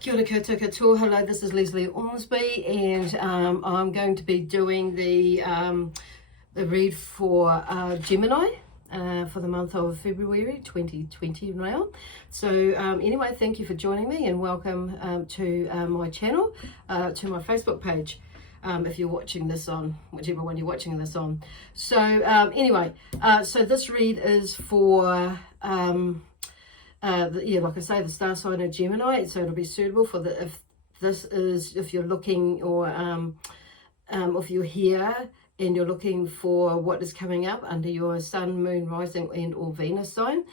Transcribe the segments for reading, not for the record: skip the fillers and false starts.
Kia ora koutou katoa. Hello, this is Lesley Ormsby, and I'm going to be doing the read for Gemini for the month of February 2020 now. So anyway, thank you for joining me, and welcome to my channel, to my Facebook page. If you're watching this on whichever one you're watching this on. So anyway, so this read is for like I say, the star sign of Gemini, so it'll be suitable for if you're looking, or if you're here and you're looking for what is coming up under your sun, moon, rising, and or Venus sign.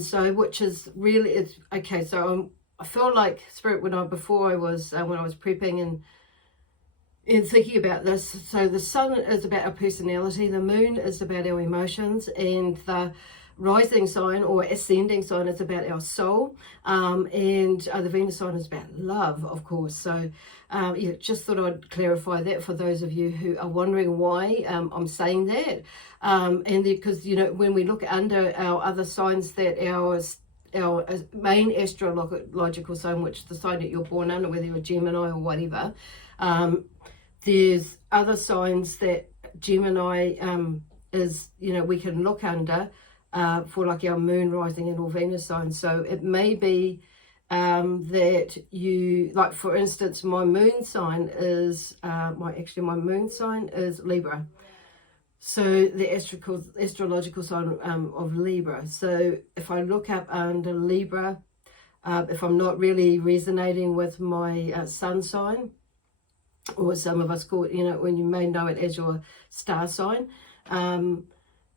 So which is really, it's okay. So I feel like Spirit, when I was prepping and thinking about this, so the sun is about our personality, the moon is about our emotions, and the rising sign or ascending sign is about our soul, and the Venus sign is about love, of course. So yeah, just thought I'd clarify that for those of you who are wondering why I'm saying that, and because when we look under our other signs, that our main astrological sign, which is the sign that you're born under, whether you're a Gemini or whatever, there's other signs that Gemini is, we can look under for like our moon, rising, and or Venus signs. So it may be that you, like for instance, my moon sign is my moon sign is Libra. So the astrological sign of Libra. So if I look up under Libra, if I'm not really resonating with my sun sign, or some of us call it, when you may know it as your star sign,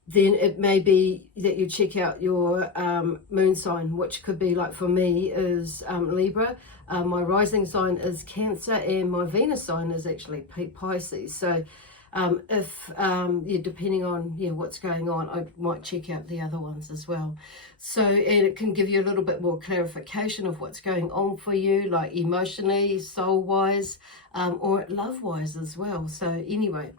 then it may be that you check out your moon sign, which could be, like for me, is Libra. My rising sign is Cancer, and my Venus sign is actually Pisces. So if depending on what's going on, I might check out the other ones as well. So, and it can give you a little bit more clarification of what's going on for you, like emotionally, soul wise, or love wise as well. So anyway,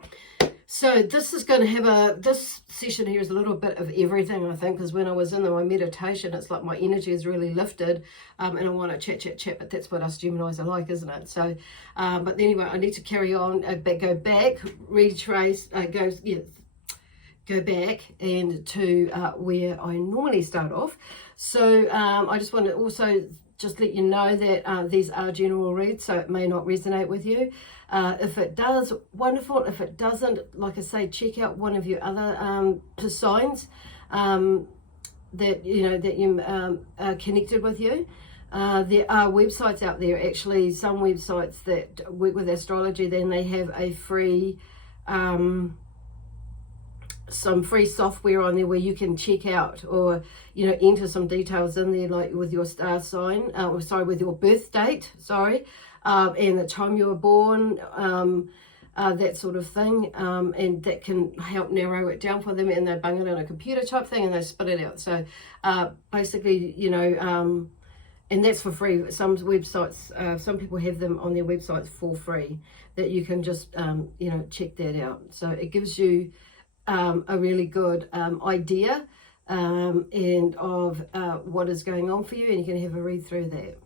so this is going to have this session here is a little bit of everything, I think, because when I was in my meditation, it's like my energy is really lifted, and I want to chat, but that's what us Geminis are like, isn't it? So, but anyway, I need to carry on, go back, retrace, go back and to where I normally start off. So I just want to also just let you know that these are general reads, so it may not resonate with you. If it does, wonderful. If it doesn't, like I say, check out one of your other signs that you are connected with you. There are websites out there, actually, some websites that work with astrology, then they have a free some free software on there where you can check out, or enter some details in there, like with your star sign, with your birth date, and the time you were born, that sort of thing, and that can help narrow it down for them, and they bung it in a computer type thing and they spit it out. So basically, and that's for free. Some websites, some people have them on their websites for free, that you can just check that out. So it gives you a really good idea and of what is going on for you, and you can have a read through that.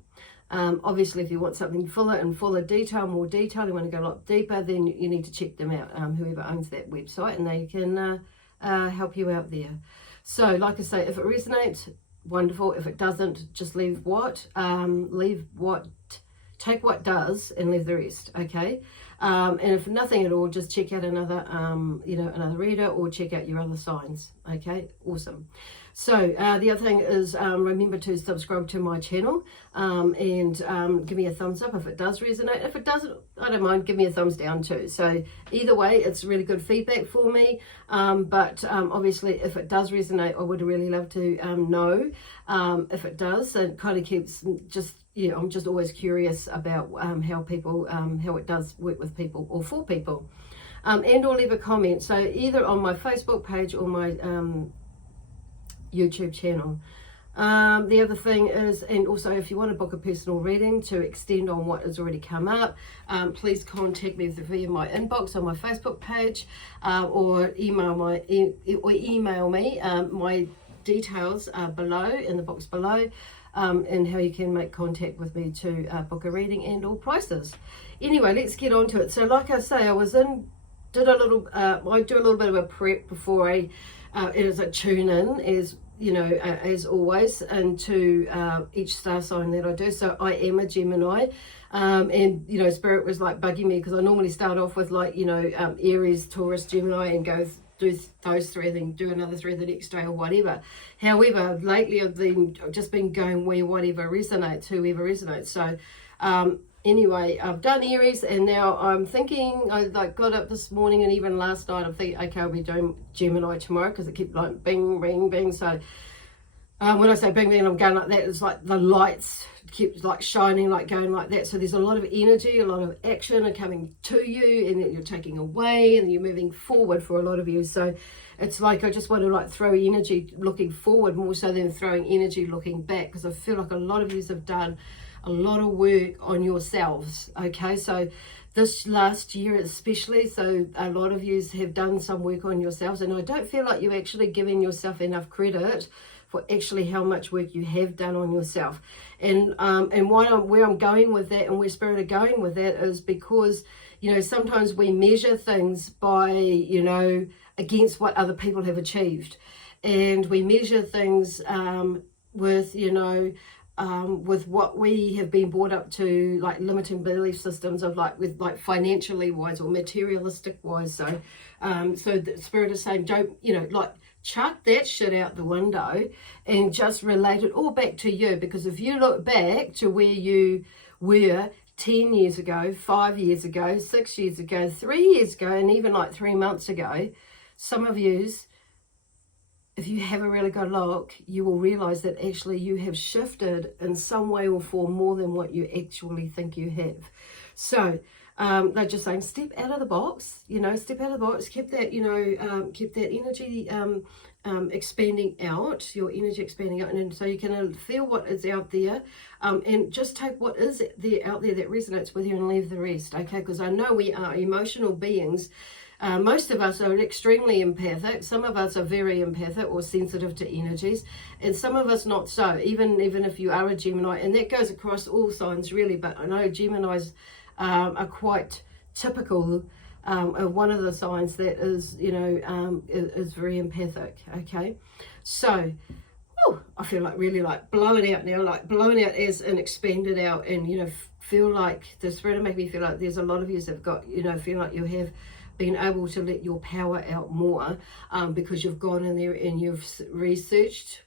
Obviously, if you want something fuller detail, more detail, you want to go a lot deeper, then you need to check them out, whoever owns that website, and they can help you out there. So like I say, if it resonates, wonderful. If it doesn't, just take what does and leave the rest, okay? And if nothing at all, just check out another reader, or check out your other signs, okay? Awesome. So the other thing is, remember to subscribe to my channel, and give me a thumbs up if it does resonate. If it doesn't, I don't mind, give me a thumbs down too. So either way, it's really good feedback for me. But obviously, if it does resonate, I would really love to know if it does. So it kind of keeps I'm just always curious about how it does work with people or for people. And or leave a comment. So either on my Facebook page or my YouTube channel. The other thing is, and also if you want to book a personal reading to extend on what has already come up, please contact me via my inbox on my Facebook page, or email me. My details are below, in the box below. and how you can make contact with me to book a reading and all prices. Anyway, let's get on to it. So like I say, I do a little bit of a prep before it is a tune in, as you know, as always, into each star sign that I do. So I am a Gemini, and you know, Spirit was like bugging me because I normally start off with like, you know, Aries, Taurus, Gemini, and go do those three, then do another three the next day or whatever. However, lately I've just been going where whatever resonates, whoever resonates. So anyway, I've done Aries, and now I'm thinking, I like got up this morning and even last night I'm thinking, okay, I'll be doing Gemini tomorrow because it kept like bing, bing, bing. So when I say bing, bing, I'm going like that, it's like the lights kept like shining, like going like that. So there's a lot of energy, a lot of action are coming to you, and then you're taking away and you're moving forward for a lot of you. So it's like I just want to like throw energy looking forward more so than throwing energy looking back, because I feel like a lot of you have done a lot of work on yourselves. Okay, so this last year especially, so a lot of you have done some work on yourselves, and I don't feel like you're actually giving yourself enough credit for actually how much work you have done on yourself. And where I'm going with that, and where Spirit are going with that, is because, you know, sometimes we measure things by, you know, against what other people have achieved, and we measure things with, you know, with what we have been brought up to, like limiting belief systems of like, with like financially wise or materialistic wise. So so the Spirit is saying, don't, you know, like chuck that shit out the window and just relate it all back to you. Because if you look back to where you were 10 years ago, 5 years ago, 6 years ago, 3 years ago, and even like 3 months ago, some of yous, if you have a really good look, you will realize that actually you have shifted in some way or form more than what you actually think you have. So they're just saying, step out of the box, you know, step out of the box, keep that, you know, keep that energy expanding out, your energy expanding out, and so you can feel what is out there, and just take what is there out there that resonates with you and leave the rest, okay? Because I know we are emotional beings. Most of us are extremely empathic. Some of us are very empathic or sensitive to energies, and some of us not so, even if you are a Gemini, and that goes across all signs really. But I know Geminis are quite typical of one of the signs that is, you know, is very empathic, okay? So I feel like really like blowing out now, like blowing out as in expanded out, and, you know, feel like the Spirit make me feel like there's a lot of you that have got, you know, feel like you have been able to let your power out more, because you've gone in there and you've researched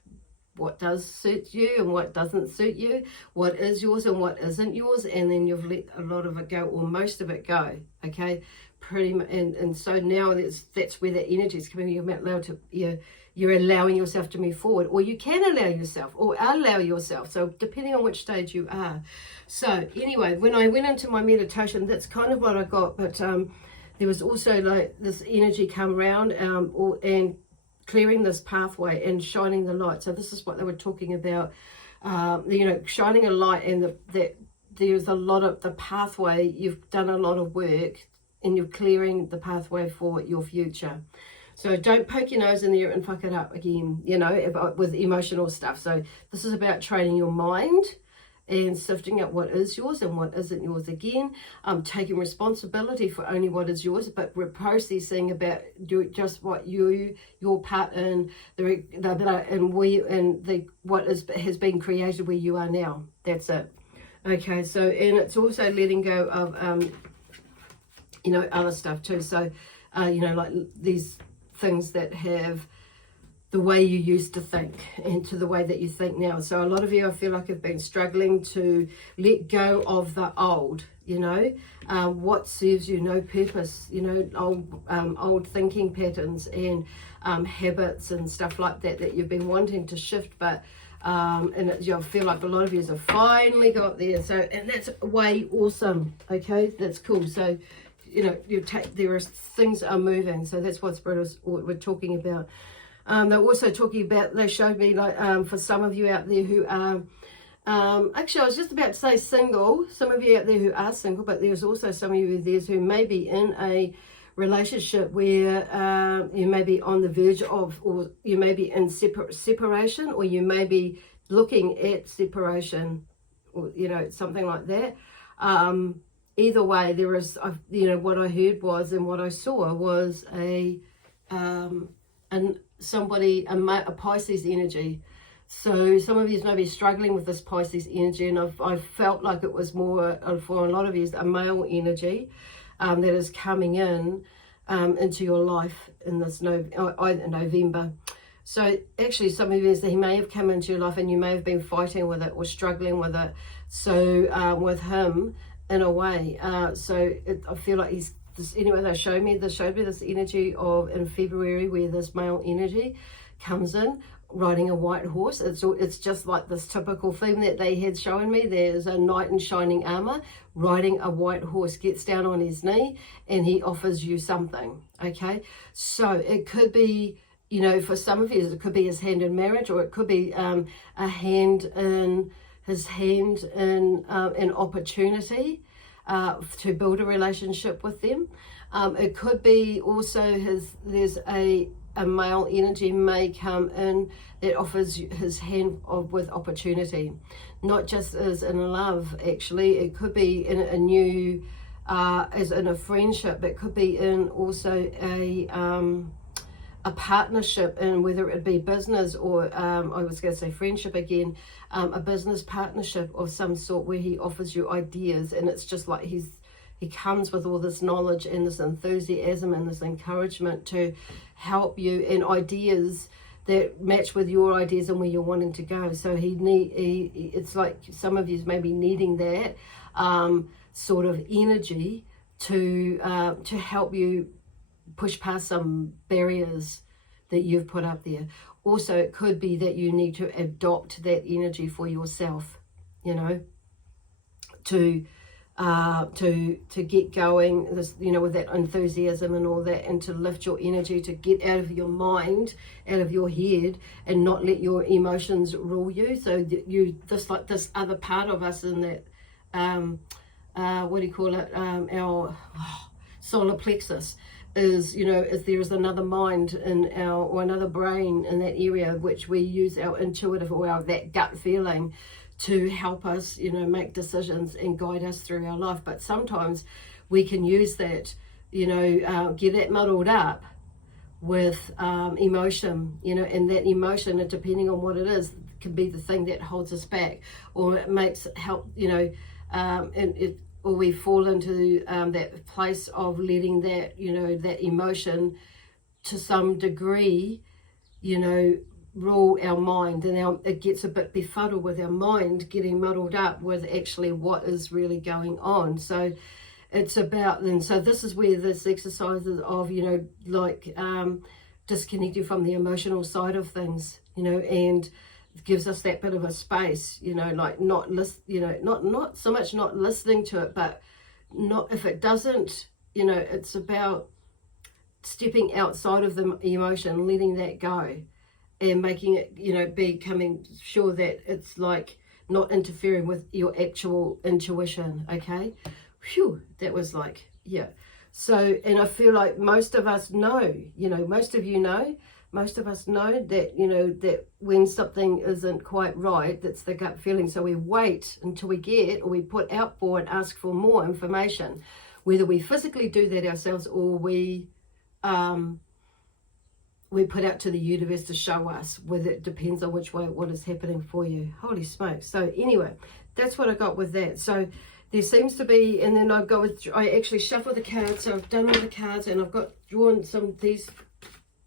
what does suit you and what doesn't suit you, what is yours and what isn't yours, and then you've let a lot of it go, or most of it go, okay? Pretty much, and so now that's where the energy is coming. You're allowed to, you're allowing yourself to move forward, or you can allow yourself, or allow yourself, so depending on which stage you are. So anyway, when I went into my meditation, that's kind of what I got, but there was also like this energy come around, and clearing this pathway and shining the light. So this is what they were talking about, you know, shining a light, and that there's a lot of the pathway. You've done a lot of work, and you're clearing the pathway for your future. So don't poke your nose in there and fuck it up again, you know, with emotional stuff. So this is about training your mind and sifting out what is yours and what isn't yours again, taking responsibility for only what is yours, but we're processing about just what your part in what has been created where you are now. That's it. Okay, so, and it's also letting go of you know, other stuff too. So you know, like these things that have the way you used to think and to the way that you think now. So a lot of you, I feel like, have been struggling to let go of the old, you know, what serves you no purpose, you know, old thinking patterns and habits and stuff like that you've been wanting to shift, but and I feel like a lot of you have finally got there. So, and that's way awesome. Okay, that's cool. So, you know, there are things are moving. So that's what Spirit we're talking about. They're also talking about, they showed me like for some of you out there who are, actually I was just about to say single, some of you out there who are single, but there's also some of you there who may be in a relationship where you may be on the verge of, or you may be in separation, or you may be looking at separation, or, you know, something like that. Either way, there is, you know, what I heard was, and what I saw was a Pisces energy. So some of you may be struggling with this Pisces energy, and I've felt like it was more, for a lot of you, a male energy that is coming in into your life in this November. So actually, some of you, he may have come into your life and you may have been fighting with it or struggling with it. So with him, in a way. I feel like he's this, anyway, they showed me this energy of in February, where this male energy comes in riding a white horse. It's just like this typical theme that they had shown me. There's a knight in shining armor riding a white horse, gets down on his knee, and he offers you something. Okay, so it could be, you know, for some of you, it could be his hand in marriage, or it could be an opportunity to build a relationship with them. It could be also there's a male energy may come in that offers his hand with opportunity, not just as in love. Actually, it could be in a new, as in a friendship. It could be in also a partnership, and whether it be business or I was going to say friendship again, a business partnership of some sort, where he offers you ideas, and it's just like he comes with all this knowledge and this enthusiasm and this encouragement to help you, and ideas that match with your ideas and where you're wanting to go. So it's like some of you may be needing that sort of energy to help you push past some barriers that you've put up there. Also, it could be that you need to adopt that energy for yourself, you know, to get going, this, you know, with that enthusiasm and all that, and to lift your energy, to get out of your mind, out of your head, and not let your emotions rule you. So that you, this other part of us in that, what do you call it, our solar plexus, is, you know, if there is another mind in or another brain in that area, which we use our intuitive or that gut feeling to help us, you know, make decisions and guide us through our life. But sometimes we can use that, you know, get that muddled up with emotion, you know, and that emotion, and depending on what it is, can be the thing that holds us back, or it makes help, you know, or we fall into that place of letting that, you know, that emotion to some degree, you know, rule our mind, and it gets a bit befuddled with our mind getting muddled up with actually what is really going on. So it's about, and so this is where this exercises of, you know, like disconnecting from the emotional side of things, you know, and gives us that bit of a space, you know, like not so much not listening to it, but not, if it doesn't, you know, it's about stepping outside of the emotion, letting that go, and making it, you know, becoming sure that it's like not interfering with your actual intuition. Okay, phew, that was like, yeah. So, and I feel like most of us know, you know, most of us know that, you know, that when something isn't quite right, that's the gut feeling. So we wait until we get, or we put out for and ask for more information, whether we physically do that ourselves, or we put out to the universe to show us, whether it depends on which way, what is happening for you. Holy smokes. So anyway, that's what I got with that. So there seems to be, and then I actually shuffle the cards. So I've done all the cards, and I've got drawn some, these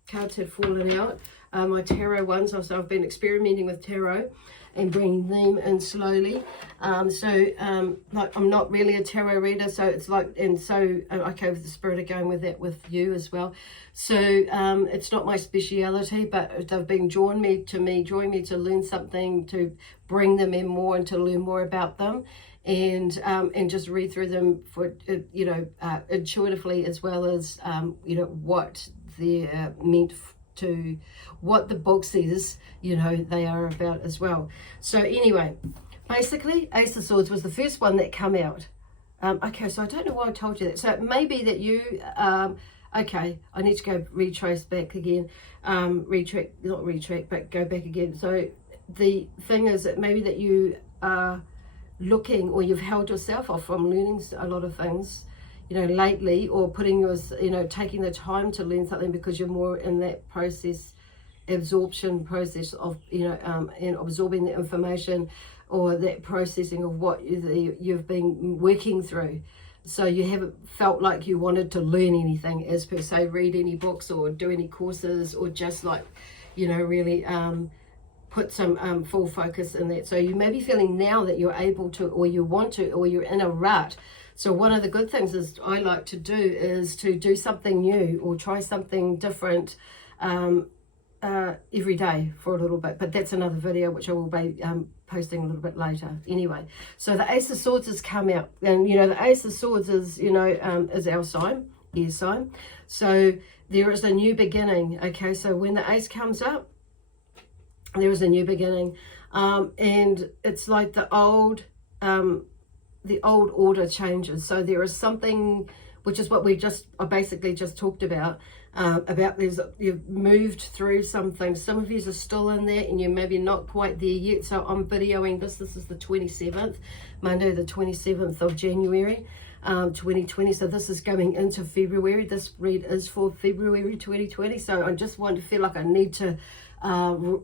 cards had fallen out, my tarot ones. So I've been experimenting with tarot and bringing them in slowly. Like, I'm not really a tarot reader, so it's like, and so okay, with the spirit of going with that with you as well. So it's not my speciality, but they've been drawing me to learn something, to bring them in more and to learn more about them, and just read through them for, you know, intuitively, as well as you know, what they're meant to, what the book says, you know, they are about as well. So anyway, basically Ace of Swords was the first one that came out. Okay, so I don't know why I told you that. So it may be that you okay, I need to go retrace back again, but go back again. So the thing is that maybe that you are looking, or you've held yourself off from learning a lot of things, you know, lately, or putting your, you know, taking the time to learn something because you're more in that absorption process of, you know, and absorbing the information, or that processing of what you've been working through. So you haven't felt like you wanted to learn anything, as per se, read any books or do any courses, or just like, you know, really put some full focus in that. So you may be feeling now that you're able to, or you want to, or you're in a rut. So one of the good things is I like to do is to do something new or try something different every day for a little bit. But that's another video which I will be posting a little bit later. Anyway, so the Ace of Swords has come out, and you know, the Ace of Swords is, you know, is our sign, air sign. So there is a new beginning. Okay, so when the Ace comes up, there is a new beginning, and it's like the old order changes. So there is something, which is what we basically just talked about this, you've moved through some things. Some of you are still in there and you're maybe not quite there yet. So I'm videoing this. This is the 27th, Monday the 27th of January 2020. So this is going into February. This read is for February 2020. So I just want to feel like I need to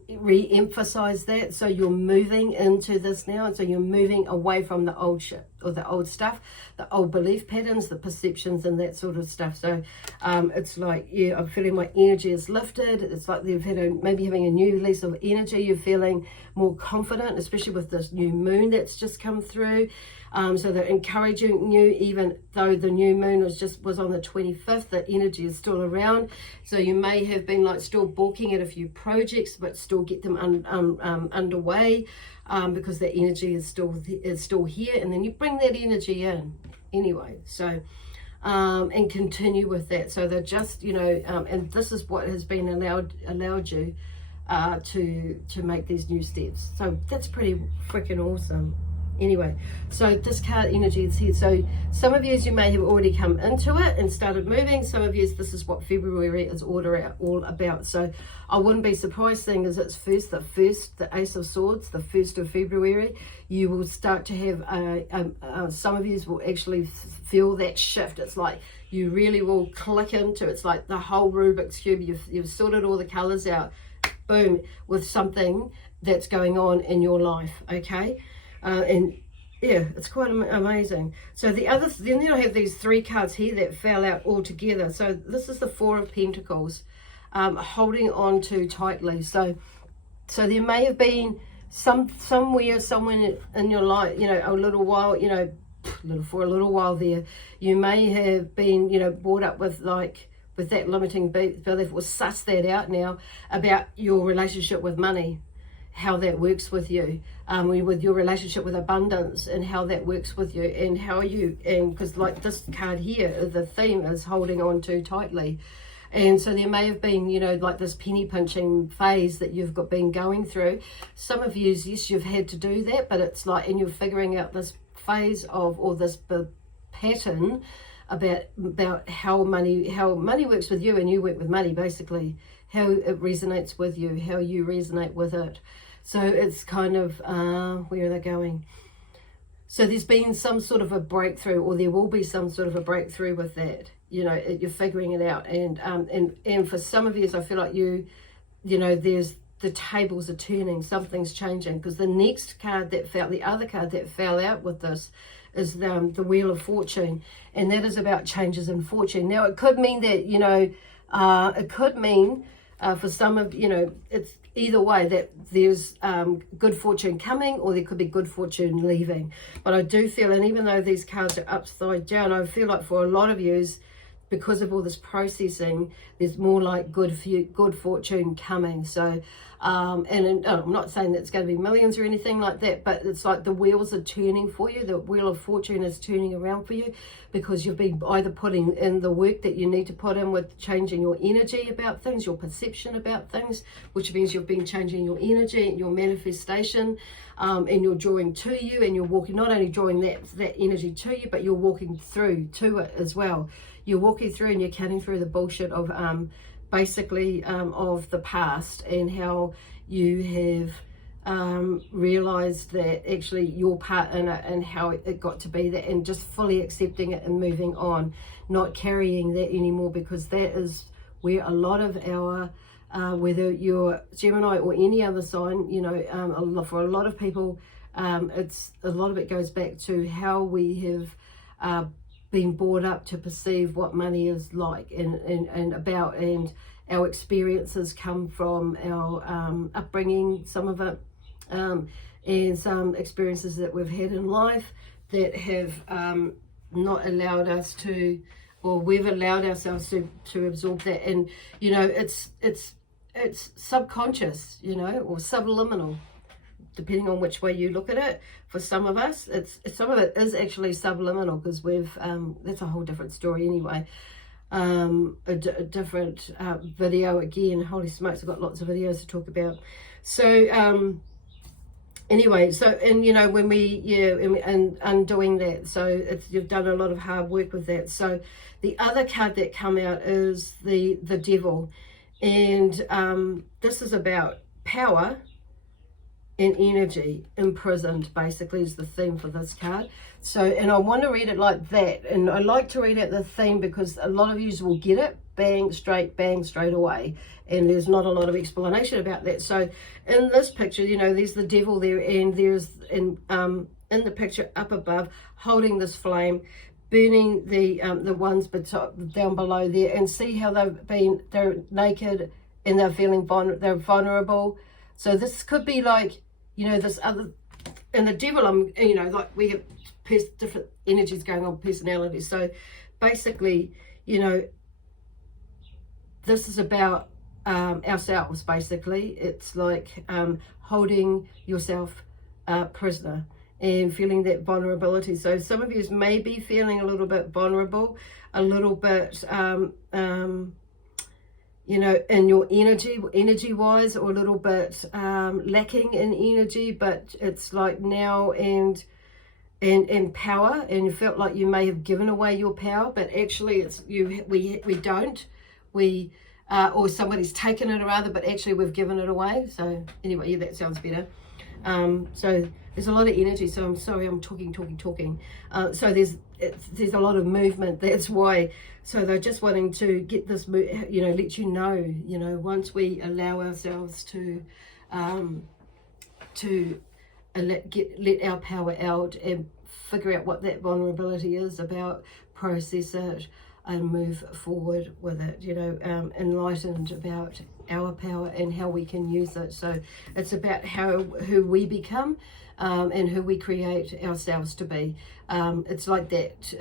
re-emphasize that. So you're moving into this now, and so you're moving away from the old shit, or the old stuff, the old belief patterns, the perceptions, and that sort of stuff. So it's like, yeah, I'm feeling my energy is lifted. It's like you've had maybe having a new release of energy. You're feeling more confident, especially with this new moon that's just come through. So they're encouraging you, even though the new moon was on the 25th, the energy is still around. So you may have been like still balking at a few projects, but still get them underway, because the energy is still here, and then you bring that energy in anyway. So and continue with that. So they're just, you know, and this is what has been allowed you to make these new steps. So that's pretty freaking awesome. Anyway, so this card energy is here. So some of you may have already come into it and started moving. Some of you, this is what February is all about. So I wouldn't be surprised, seeing as it's the Ace of Swords, the 1st of February, you will start to have, some of you will actually feel that shift. It's like you really will click into, it's like the whole Rubik's Cube, you've sorted all the colors out, boom, with something that's going on in your life, okay? And yeah, it's quite amazing. So then you have these 3 cards here that fell out all together. So this is the 4 of Pentacles, holding on to tightly. So there may have been someone in your life, you know, a little while, you know, for a little while there, you may have been, you know, brought up with that limiting belief, or suss that out now about your relationship with money, how that works with you, with your relationship with abundance, and how that works with you, and how you, and because like this card here, the theme is holding on too tightly. And so there may have been, you know, like this penny pinching phase that you've been going through. Some of you, yes, you've had to do that, but it's like, and you're figuring out this phase of, or this pattern about how money works with you, and you work with money, basically, how it resonates with you, how you resonate with it. So it's kind of, where are they going? So there's been some sort of a breakthrough, or there will be some sort of a breakthrough with that. You know, you're figuring it out. And for some of you, I feel like you know, the tables are turning, something's changing. Because the next card the other card that fell out with this is the Wheel of Fortune. And that is about changes in fortune. Now, it could mean that, you know, it could mean for some of, you know, it's either way, that there's good fortune coming, or there could be good fortune leaving. But I do feel, and even though these cards are upside down, I feel like for a lot of yous, because of all this processing, there's more like good fortune coming. So and I'm not saying that it's going to be millions or anything like that, but it's like the wheels are turning for you. The Wheel of Fortune is turning around for you, because you've been either putting in the work that you need to put in with changing your energy about things, your perception about things, which means you've been changing your energy and your manifestation, and you're drawing to you, and you're walking, not only drawing that energy to you, but you're walking through to it as well. You're walking through and you're cutting through the bullshit of basically of the past, and how you have realized that actually your part in it and how it got to be that, and just fully accepting it and moving on, not carrying that anymore, because that is where a lot of our whether you're Gemini or any other sign, you know, for a lot of people, it's a lot of it goes back to how we have been brought up to perceive what money is like, and about, and our experiences come from our upbringing, some of it, and some experiences that we've had in life that have not allowed us to, or we've allowed ourselves to absorb that. And you know, it's subconscious, you know, or subliminal, depending on which way you look at it. For some of us, some of it is actually subliminal, because we've that's a whole different story anyway. A different video again. Holy smokes, I've got lots of videos to talk about. So anyway, so, and you know, when and undoing that, so you've done a lot of hard work with that. So the other card that come out is the devil, and this is about power and energy imprisoned, basically, is the theme for this card. So, and I want to read it like that, and I like to read out the theme because a lot of you will get it bang straight away, and there's not a lot of explanation about that. So in this picture, you know, there's the devil there, and there's in the picture up above holding this flame, burning the ones down below there, and see how they're naked and they're feeling they're vulnerable. So this could be like, you know, this other, and the devil, you know, like we have different energies going on, personalities. So basically, you know, this is about ourselves, basically. It's like holding yourself prisoner and feeling that vulnerability. So some of you may be feeling a little bit vulnerable, a little bit you know, in your energy wise, or a little bit lacking in energy, but it's like now and power, and you felt like you may have given away your power, but actually it's we don't, or somebody's taken it rather, but actually we've given it away. So anyway, yeah, that sounds better. So there's a lot of energy, so I'm sorry I'm talking. So there's a lot of movement, that's why. So they're just wanting to get this, you know, let you know, once we allow ourselves to let our power out and figure out what that vulnerability is about, process it and move forward with it, you know, enlightened about our power and how we can use it. So it's about who we become and who we create ourselves to be. It's like that,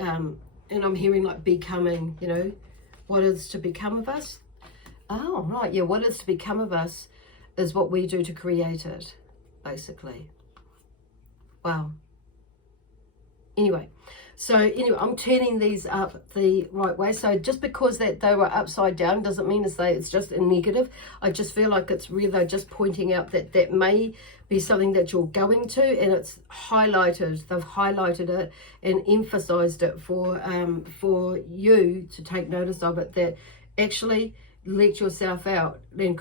and I'm hearing like becoming, you know, what is to become of us? Oh, right, yeah, what is to become of us is what we do to create it, basically. Wow. Anyway, I'm turning these up the right way. So just because that they were upside down doesn't mean to say it's just a negative. I just feel like it's really, they're just pointing out that may be something that you're going to, and it's highlighted. They've highlighted it and emphasized it for you to take notice of it, that actually let yourself out and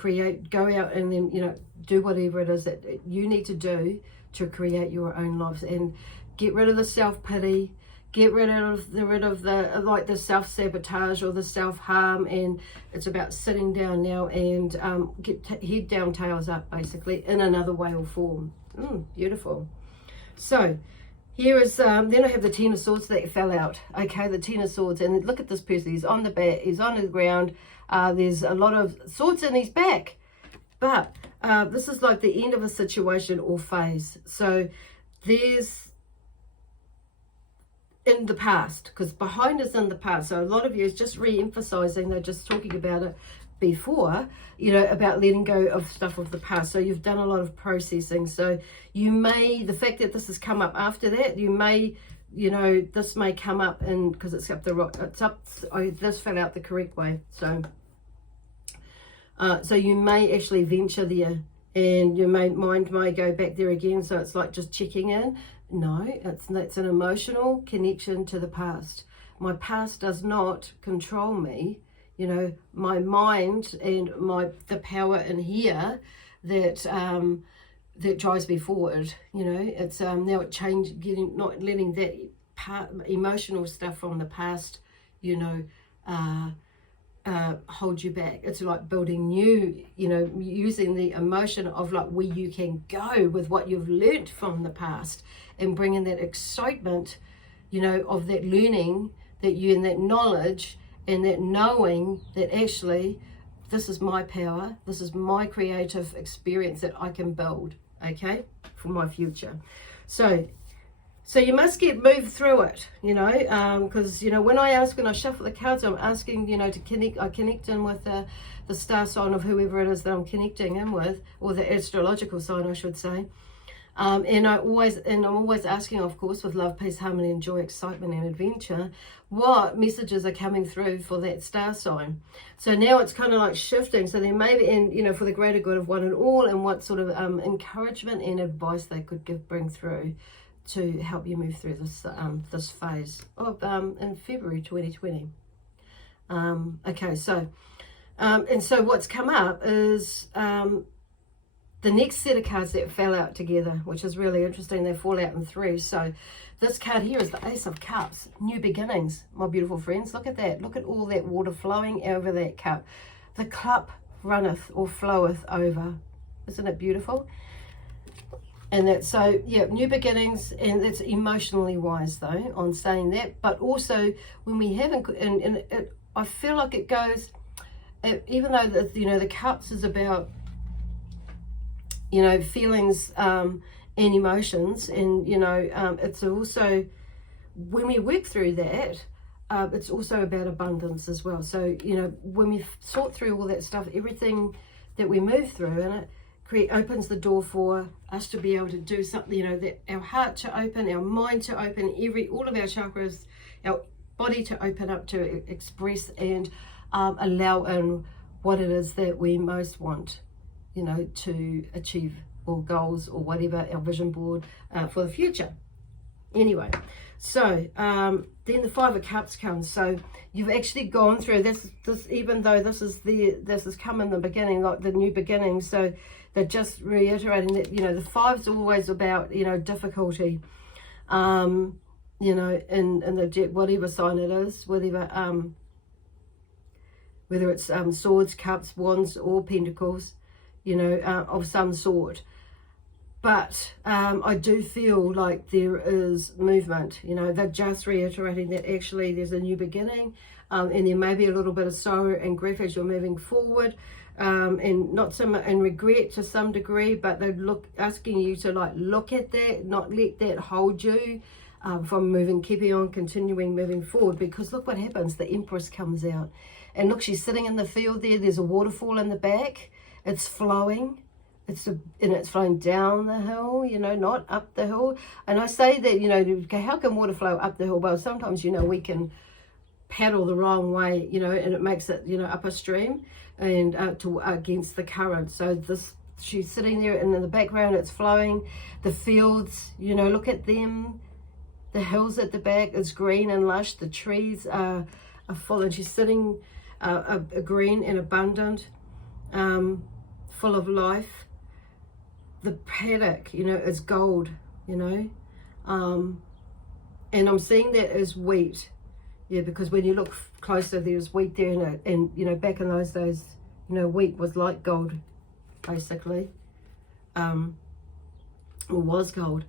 go out and then, you know, do whatever it is that you need to do to create your own lives, and get rid of the self-pity, get rid of the like the self-sabotage or the self-harm. And it's about sitting down now and get head down, tails up, basically, in another way or form. Beautiful. So here is then I have the Ten of Swords that fell out. Okay, the Ten of Swords, and look at this person. He's on the back, he's on the ground. There's a lot of swords in his back, but this is like the end of a situation or phase. So there's in the past, because behind is in the past. So a lot of you is just re-emphasizing, they're just talking about it before, you know, about letting go of stuff of the past. So you've done a lot of processing. So you may, the fact that this has come up after that, you may, you know, this may come up in, because it's up the rock, it's up, oh, this fell out the correct way. So so you may actually venture there, and your mind may go back there again. So it's like just checking in. No, that's an emotional connection to the past. My past does not control me. You know, my mind and the power in here that that drives me forward. You know, it's now it changed, not letting that emotional stuff from the past, you know, hold you back. It's like building new, you know, using the emotion of like where you can go with what you've learnt from the past, and bringing that excitement, you know, of that learning that you, and that knowledge and that knowing that actually this is my power, this is my creative experience that I can build, okay, for my future. So you must move through it, you know, because, you know, when I shuffle the cards, I'm asking, you know, to connect. I connect in with the star sign of whoever it is that I'm connecting in with, or the astrological sign, I should say. And I'm always asking, of course, with love, peace, harmony, and joy, excitement, and adventure, what messages are coming through for that star sign. So now it's kind of like shifting. So there may be, you know, for the greater good of one and all, and what sort of encouragement and advice they could bring through to help you move through this phase of in February 2020. Okay, so and so what's come up is the next set of cards that fell out together, which is really interesting. They fall out in three. So this card here is the Ace of Cups, new beginnings, my beautiful friends. Look at that. Look at all that water flowing over that cup. The cup runneth or floweth over. Isn't it beautiful? And that, so yeah, new beginnings, and that's emotionally wise though on saying that. But also when we haven't, and I feel like it goes, even though you know, the cups is about, you know, feelings and emotions, and you know, it's also, when we work through that, it's also about abundance as well. So, you know, when we sort through all that stuff, everything that we move through, and it opens the door for us to be able to do something, you know, that our heart to open, our mind to open, all of our chakras, our body to open up to express and allow in what it is that we most want, you know, to achieve, or goals, or whatever, our vision board for the future. Anyway, so then the Five of Cups comes. So you've actually gone through this, even though this has come in the beginning, like the new beginning. So they're just reiterating that, you know, the five's always about, you know, difficulty, you know, in the whatever sign it is, whether it's swords, cups, wands, or pentacles, you know, of some sort. But I do feel like there is movement. You know, they're just reiterating that actually there's a new beginning, and there may be a little bit of sorrow and grief as you're moving forward, and not so much, and regret to some degree, but they're asking you to like look at that, not let that hold you from keeping on, continuing moving forward. Because look what happens, the Empress comes out, and look, she's sitting in the field there. There's a waterfall in the back. It's flowing. It's flowing down the hill, you know, not up the hill. And I say that, you know, how can water flow up the hill? Well, sometimes, you know, we can paddle the wrong way, you know, and it makes it, you know, up a stream and against the current. So she's sitting there, and in the background it's flowing. The fields, you know, look at them. The hills at the back is green and lush. The trees are full, and she's sitting green and abundant, full of life. The paddock, you know, is gold, you know, and I'm seeing that as wheat, yeah, because when you look closer, there's wheat there, and you know, back in those days, you know, wheat was like gold, basically, or was gold.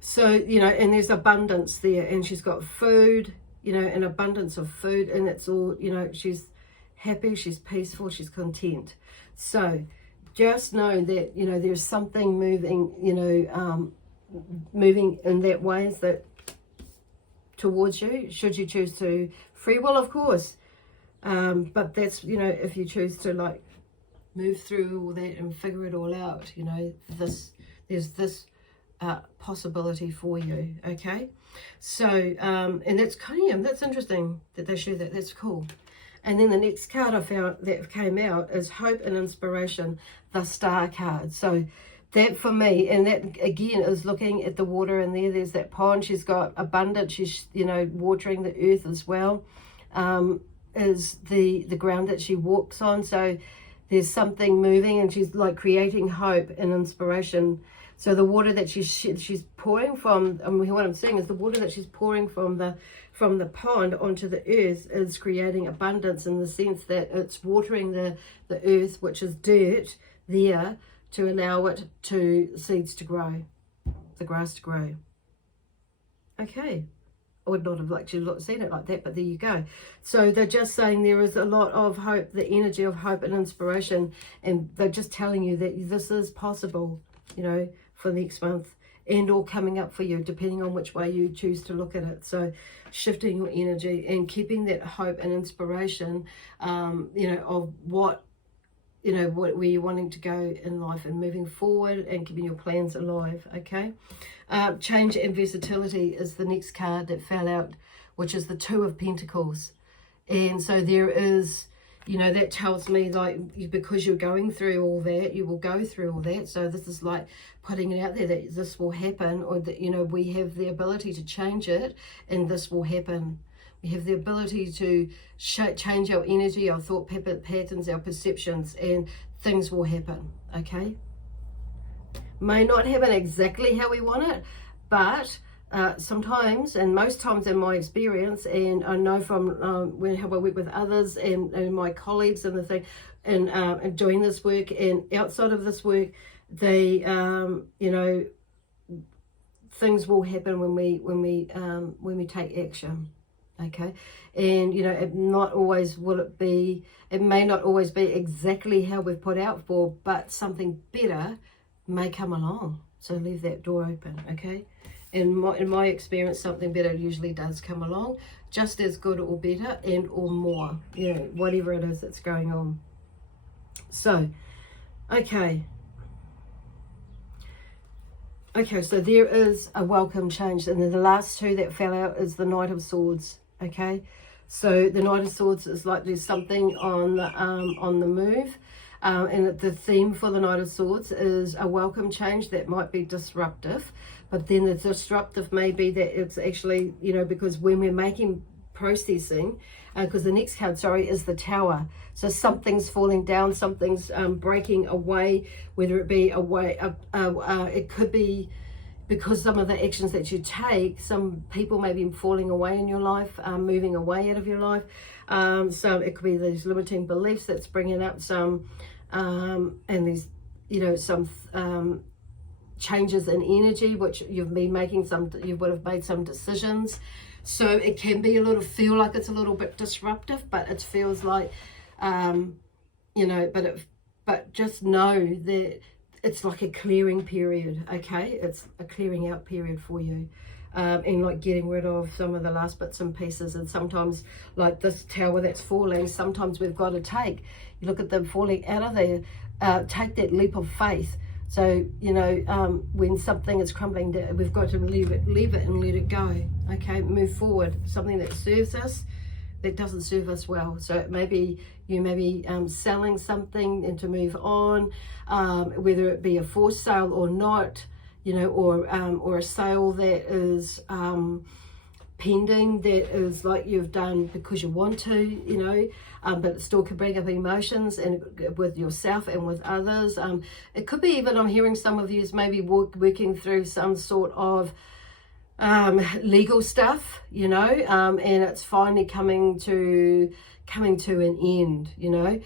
So, you know, and there's abundance there, and she's got food, you know, an abundance of food, and it's all, you know, she's happy, she's peaceful, she's content. So just know that, you know, there's something moving, you know, moving in that way, that towards you, should you choose to. Free will, of course, but that's, you know, if you choose to like move through all that and figure it all out, you know, there's this possibility for you. Okay, so and that's kind of, that's interesting that they show that. That's cool. And then the next card I found that came out is Hope and Inspiration, the Star card. So that for me, and that again is looking at the water in there. There's that pond. She's got abundance. She's, you know, watering the earth as well, is the ground that she walks on. So there's something moving, and she's like creating hope and inspiration. So the water that she's pouring from, what I'm saying is the water that she's pouring from the pond onto the earth is creating abundance, in the sense that it's watering the earth, which is dirt there, to allow it to seeds to grow, the grass to grow. Okay. I would not have actually seen it like that, but there you go. So they're just saying there is a lot of hope, the energy of hope and inspiration, and they're just telling you that this is possible, you know, for next month, and all coming up for you, depending on which way you choose to look at it. So shifting your energy and keeping that hope and inspiration, you know, of what, you know, where you're wanting to go in life, and moving forward and keeping your plans alive. Okay. Change and versatility is the next card that fell out, which is the Two of Pentacles. And so there is, you know, that tells me, like, because you're going through all that, you will go through all that. So this is like putting it out there that this will happen, or that, you know, we have the ability to change it, and this will happen. We have the ability to change our energy, our thought patterns, our perceptions, and things will happen. Okay. May not happen exactly how we want it, but sometimes, and most times in my experience, and I know from how I work with others and my colleagues and the thing, and doing this work and outside of this work, they, you know, things will happen when we take action. Okay. And, you know, it may not always be exactly how we've put out for, but something better may come along. So leave that door open. Okay. In my experience, something better usually does come along, just as good or better, and or more, you know, whatever it is that's going on. So, okay, so there is a welcome change. And then the last two that fell out is the Knight of Swords. Okay, so the Knight of Swords is like there's something on the move. And the theme for the Knight of Swords is a welcome change that might be disruptive, but then the disruptive may be that it's actually, you know, because when we're making processing, because the next card, sorry, is the Tower. So something's falling down, something's breaking away, whether it be it could be because some of the actions that you take, some people may be falling away in your life, moving away out of your life. So it could be these limiting beliefs that's bringing up some, and these, you know, some changes in energy, which you would have made some decisions. So it can be feel like it's a little bit disruptive, but it feels like, you know, but just know that it's like a clearing period. Okay, it's a clearing out period for you. And like getting rid of some of the last bits and pieces. And sometimes, like this tower that's falling, sometimes we've got to you look at them falling out of there, take that leap of faith. So, you know, when something is crumbling down, we've got to leave it and let it go. Okay, move forward. Something that serves us, that doesn't serve us well. So it may be, you may be selling something and to move on, whether it be a forced sale or not, you know, or a sale that is pending, that is like you've done because you want to, you know, but it still can bring up emotions and with yourself and with others. It could be even, I'm hearing some of you is maybe working through some sort of legal stuff, you know, and it's finally coming to an end, you know.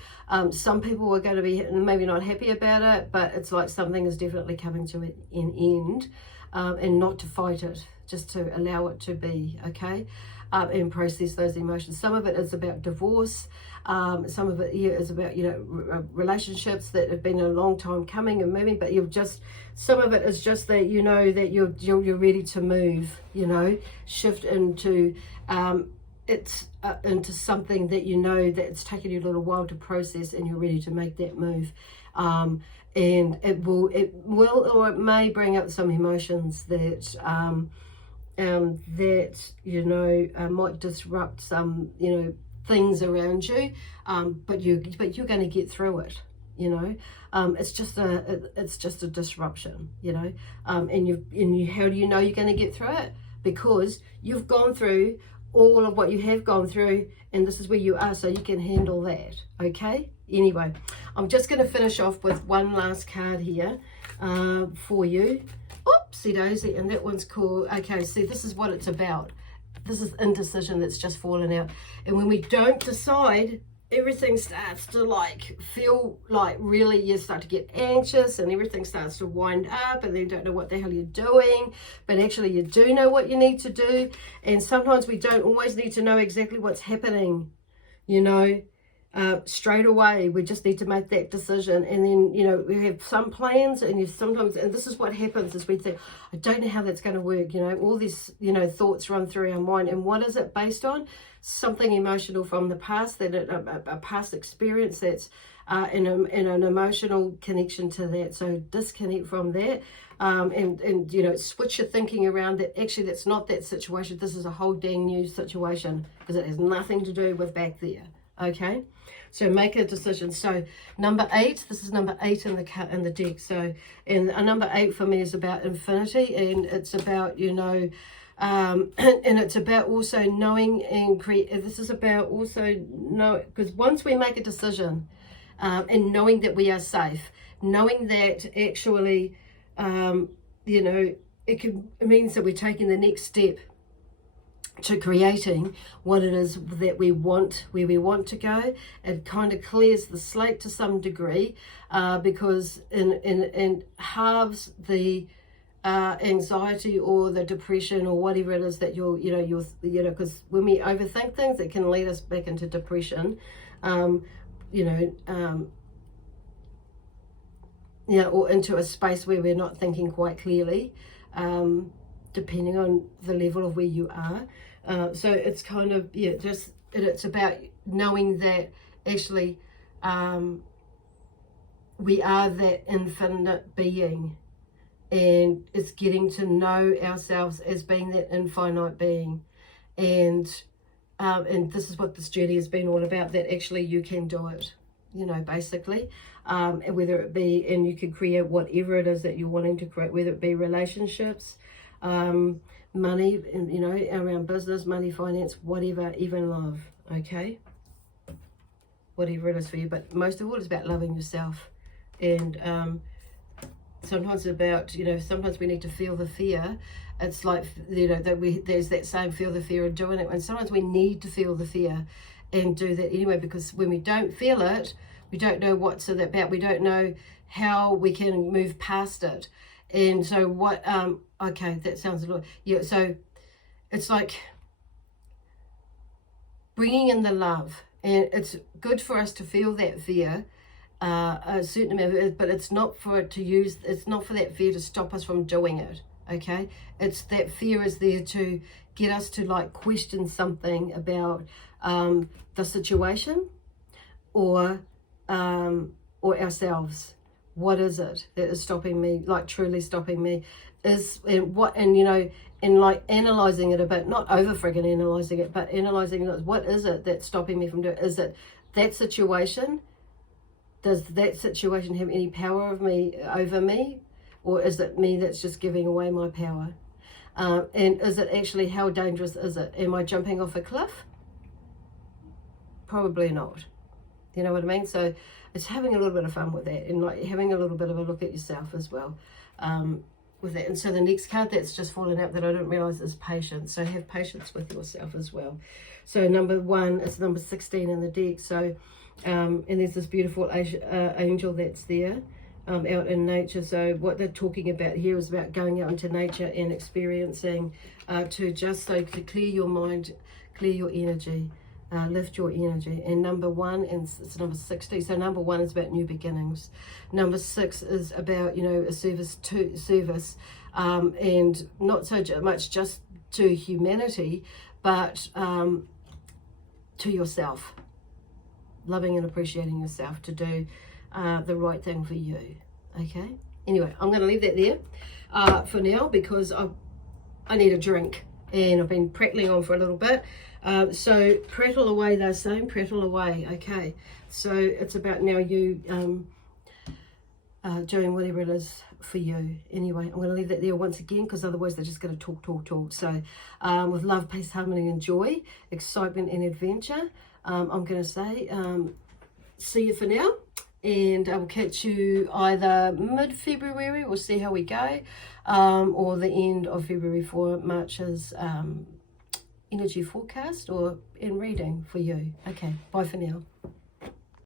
Some people are going to be maybe not happy about it, but it's like something is definitely coming to an end, and not to fight it, just to allow it to be, okay, and process those emotions. Some of it is about divorce. Some of it is about, you know, relationships that have been a long time coming and moving, but some of it is just that, you know, that you're ready to move, you know, shift into into something that you know that it's taken you a little while to process, and you're ready to make that move. And it will or it may bring up some emotions that that, you know, might disrupt some, you know, things around you, but you're going to get through it, you know. It's just a disruption, you know. And how do you know you're going to get through it? Because you've gone through all of what you have gone through, and this is where you are, so you can handle that. Okay, anyway, I'm just going to finish off with one last card here, for you. Oopsie daisy, and that one's called, okay, see, this is what it's about. This is indecision that's just fallen out. And when we don't decide, everything starts to like feel like really, you start to get anxious and everything starts to wind up and then you don't know what the hell you're doing, but actually you do know what you need to do. And sometimes we don't always need to know exactly what's happening, you know, straight away. We just need to make that decision. And then, you know, we have some plans, and you sometimes, and this is what happens, is we think, I don't know how that's going to work, you know, all these, you know, thoughts run through our mind. And what is it based on? Something emotional from the past, that a past experience that's in an emotional connection to that. So disconnect from that, and you know, switch your thinking around that. Actually, that's not that situation. This is a whole dang new situation, because it has nothing to do with back there. Okay, so make a decision. So number 8, this is number 8 in the deck. So, and a number 8 for me is about infinity, and it's about, you know, and it's about also knowing and create. This is about also know, because once we make a decision, and knowing that we are safe, knowing that actually, you know, it means that we're taking the next step to creating what it is that we want, where we want to go. It kind of clears the slate to some degree, because in halves the anxiety or the depression or whatever it is that you're, because when we overthink things, it can lead us back into depression, or into a space where we're not thinking quite clearly, depending on the level of where you are. So it's kind of, it's about knowing that actually we are that infinite being, and it's getting to know ourselves as being that infinite being. And this is what this journey has been all about, that actually you can do it, you know, basically, whether it be, and you can create whatever it is that you're wanting to create, whether it be relationships, money, and, you know, around business, money, finance, whatever, even love, okay, whatever it is for you. But most of all, it's about loving yourself. And sometimes it's about, you know, sometimes we need to feel the fear. It's like, you know, that there's that same feel the fear of doing it, and sometimes we need to feel the fear and do that anyway, because when we don't feel it, we don't know what's it about, we don't know how we can move past it. And so what, okay, that sounds a lot, yeah, so it's like bringing in the love, and it's good for us to feel that fear, a certain amount of it, but it's not for it to use, it's not for that fear to stop us from doing it, okay? It's that fear is there to get us to like question something about the situation, or ourselves. What is it that is stopping me, like truly stopping me? And you know, and like analyzing it a bit, not over friggin' analyzing it, but analyzing it. What is it that's stopping me from doing it? Is it that situation? Does that situation have any power over me? Or is it me that's just giving away my power? And is it actually, how dangerous is it? Am I jumping off a cliff? Probably not. You know what I mean? So it's having a little bit of fun with that, and like having a little bit of a look at yourself as well, with that. And so the next card that's just fallen out that I didn't realize is patience. So have patience with yourself as well. So number 1, it's number 16 in the deck. So and there's this beautiful angel that's there, out in nature. So what they're talking about here is about going out into nature and experiencing, to clear your mind, clear your energy, lift your energy. And number 1, and it's number 60. So number 1 is about new beginnings. Number 6 is about, you know, a service, and not so much just to humanity, but to yourself, loving and appreciating yourself to do the right thing for you. Okay, anyway, I'm going to leave that there for now, because I need a drink, and I've been prattling on for a little bit. So prattle away, they're saying, prattle away. Okay, so it's about now you doing whatever it is for you. Anyway, I'm going to leave that there once again, because otherwise they're just going to talk. So with love, peace, harmony and joy, excitement and adventure, I'm going to say see you for now, and I will catch you either mid-February, we'll see how we go, or the end of February for March's energy forecast or in reading for you. Okay, bye for now.